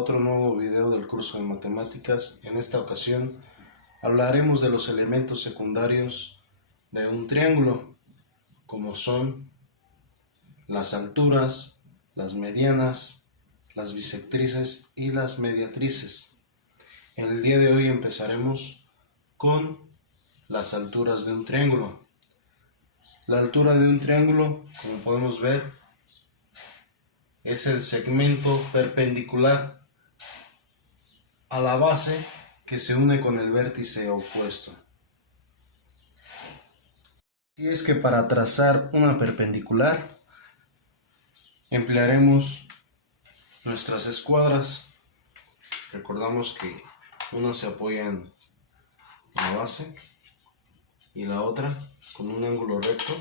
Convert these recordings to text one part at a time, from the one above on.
otro nuevo video del curso de matemáticas. En esta ocasión hablaremos de los elementos secundarios de un triángulo, como son las alturas, las medianas, las bisectrices y las mediatrices. En el día de hoy empezaremos con las alturas de un triángulo. La altura de un triángulo, como podemos ver, es el segmento perpendicular a la base que se une con el vértice opuesto. Y es que para trazar una perpendicular emplearemos nuestras escuadras. Recordamos que una se apoya en la base y la otra con un ángulo recto.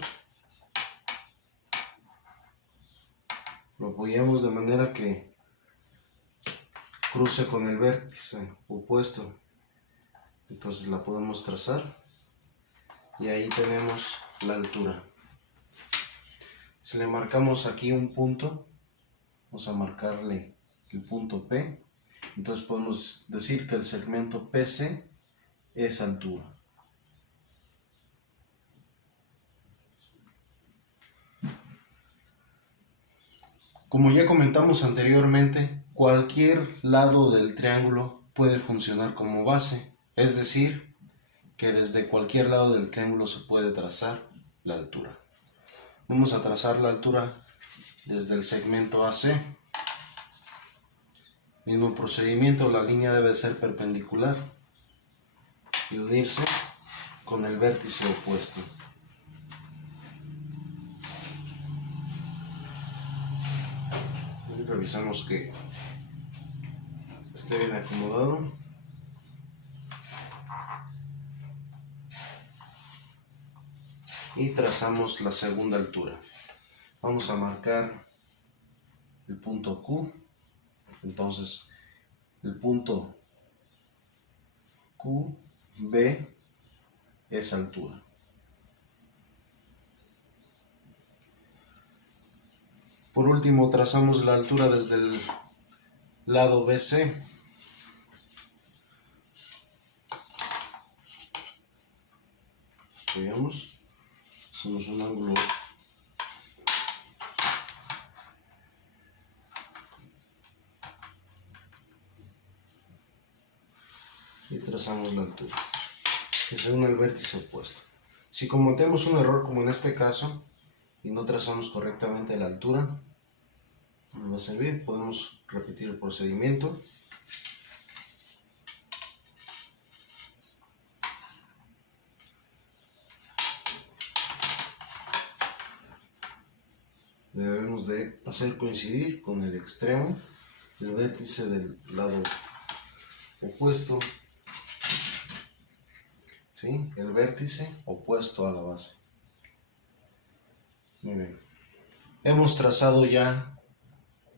Lo apoyamos de manera que cruce con el vértice opuesto. Entonces la podemos trazar y ahí tenemos la altura. Si le marcamos aquí un punto, vamos a marcarle el punto P. Entonces podemos decir que el segmento PC es altura. Como ya comentamos anteriormente, cualquier lado del triángulo puede funcionar como base, es decir, que desde cualquier lado del triángulo se puede trazar la altura. Vamos a trazar la altura desde el segmento AC. Mismo procedimiento, la línea debe ser perpendicular y unirse con el vértice opuesto. Revisamos que esté bien acomodado. Y trazamos la segunda altura. Vamos a marcar el punto Q. Entonces el punto QB es altura. Por último, trazamos la altura desde el lado BC. Veamos, hacemos un ángulo y trazamos la altura que se une al vértice opuesto. Si cometemos un error como en este caso y no trazamos correctamente la altura, no nos va a servir. Podemos repetir el procedimiento. Debemos de hacer coincidir con el extremo del vértice del lado opuesto, ¿sí? El vértice opuesto a la base. Muy bien. Hemos trazado ya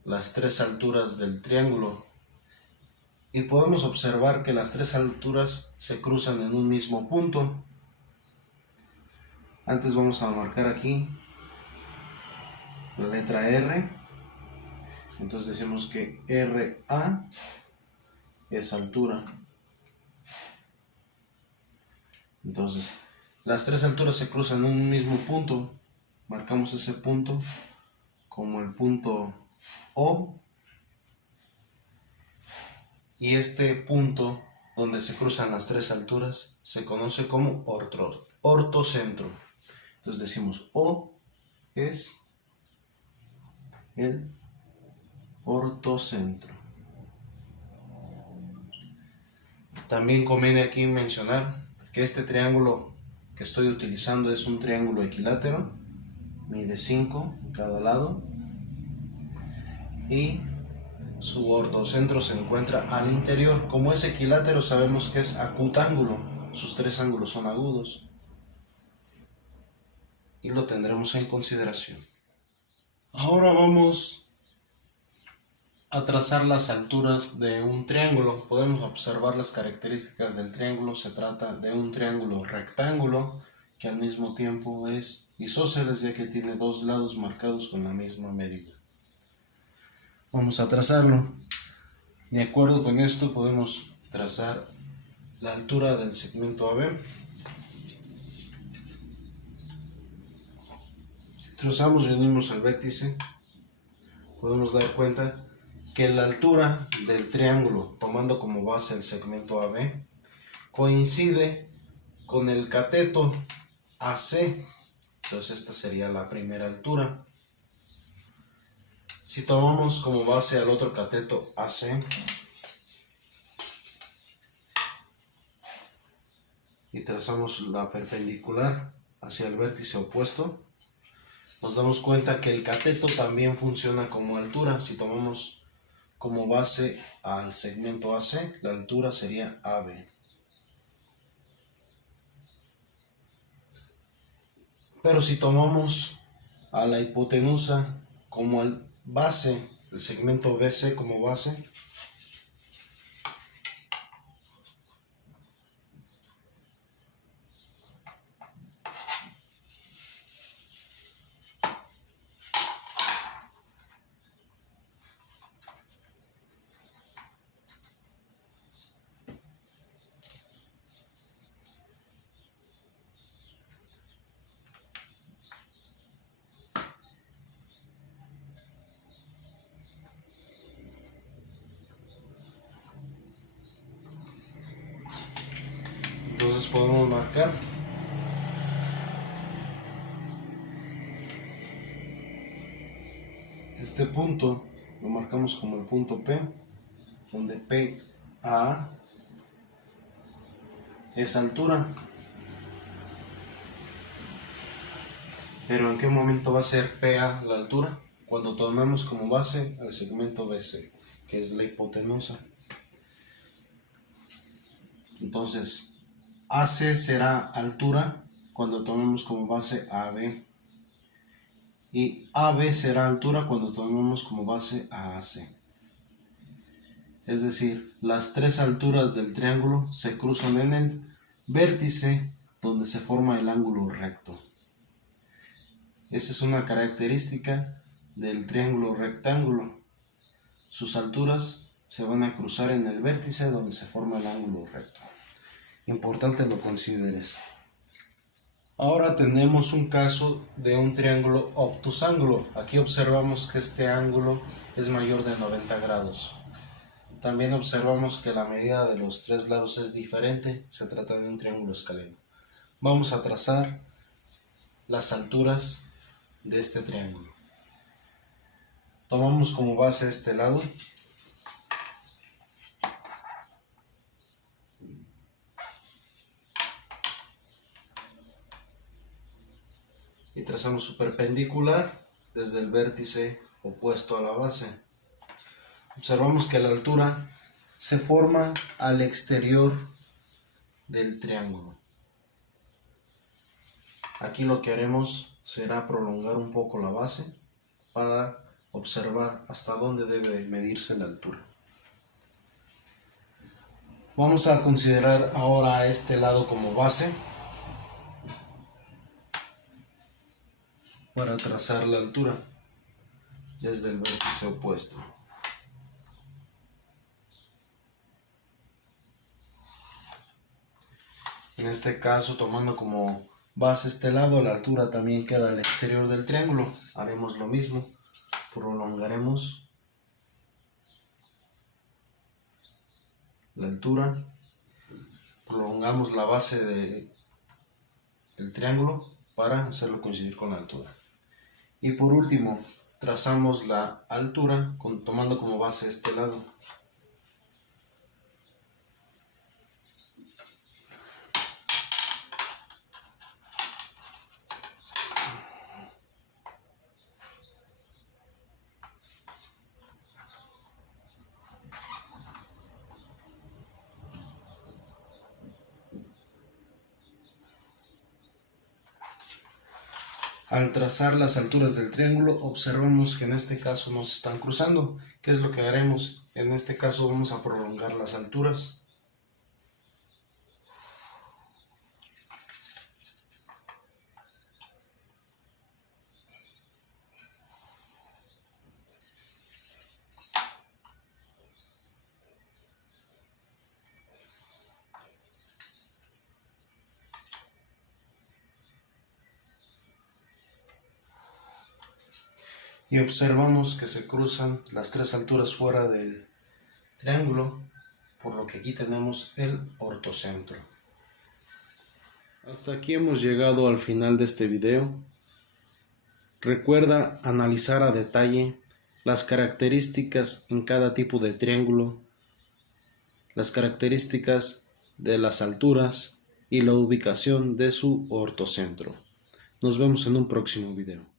las tres alturas del triángulo y podemos observar que las tres alturas se cruzan en un mismo punto. Antes vamos a marcar aquí la letra R. Entonces decimos que RA es altura. Entonces las tres alturas se cruzan en un mismo punto. Marcamos ese punto como el punto O, y este punto donde se cruzan las tres alturas se conoce como ortocentro. Entonces decimos O es el ortocentro. También conviene aquí mencionar que este triángulo que estoy utilizando es un triángulo equilátero, mide 5 en cada lado y su ortocentro se encuentra al interior. Como es equilátero, sabemos que es acutángulo, sus tres ángulos son agudos y lo tendremos en consideración. Ahora vamos a trazar las alturas de un triángulo. Podemos observar las características del triángulo. Se trata de un triángulo rectángulo que al mismo tiempo es isósceles, ya que tiene dos lados marcados con la misma medida. Vamos a trazarlo. De acuerdo con esto podemos trazar la altura del segmento AB. Si trazamos y unimos el vértice, podemos dar cuenta que la altura del triángulo, tomando como base el segmento AB, coincide con el cateto AC. Entonces esta sería la primera altura. Si tomamos como base al otro cateto AC y trazamos la perpendicular hacia el vértice opuesto, nos damos cuenta que el cateto también funciona como altura. Si tomamos como base al segmento AC, la altura sería AB. Pero si tomamos a la hipotenusa como base, el segmento BC como base, entonces podemos marcar este punto, lo marcamos como el punto P, donde PA es altura. Pero ¿en qué momento va a ser PA la altura? Cuando tomemos como base el segmento BC, que es la hipotenusa. Entonces, AC será altura cuando tomemos como base AB. Y AB será altura cuando tomemos como base a AC. Es decir, las tres alturas del triángulo se cruzan en el vértice donde se forma el ángulo recto. Esta es una característica del triángulo rectángulo. Sus alturas se van a cruzar en el vértice donde se forma el ángulo recto. Importante lo consideres. Ahora tenemos un caso de un triángulo obtusángulo. Aquí observamos que este ángulo es mayor de 90 grados. También observamos que la medida de los tres lados es diferente. Se trata de un triángulo escaleno. Vamos a trazar las alturas de este triángulo. Tomamos como base este lado y trazamos su perpendicular desde el vértice opuesto a la base. Observamos que la altura se forma al exterior del triángulo. Aquí lo que haremos será prolongar un poco la base para observar hasta dónde debe medirse la altura. Vamos a considerar ahora este lado como base para trazar la altura desde el vértice opuesto. En este caso, tomando como base este lado, la altura también queda al exterior del triángulo. Haremos lo mismo, prolongaremos la altura, prolongamos la base del triángulo para hacerlo coincidir con la altura. Y por último, trazamos la altura tomando como base este lado. Al trazar las alturas del triángulo, observamos que en este caso no se están cruzando. ¿Qué es lo que haremos? En este caso vamos a prolongar las alturas. y observamos que se cruzan las tres alturas fuera del triángulo, por lo que aquí tenemos el ortocentro. Hasta aquí hemos llegado al final de este video. Recuerda analizar a detalle las características en cada tipo de triángulo, las características de las alturas y la ubicación de su ortocentro. Nos vemos en un próximo video.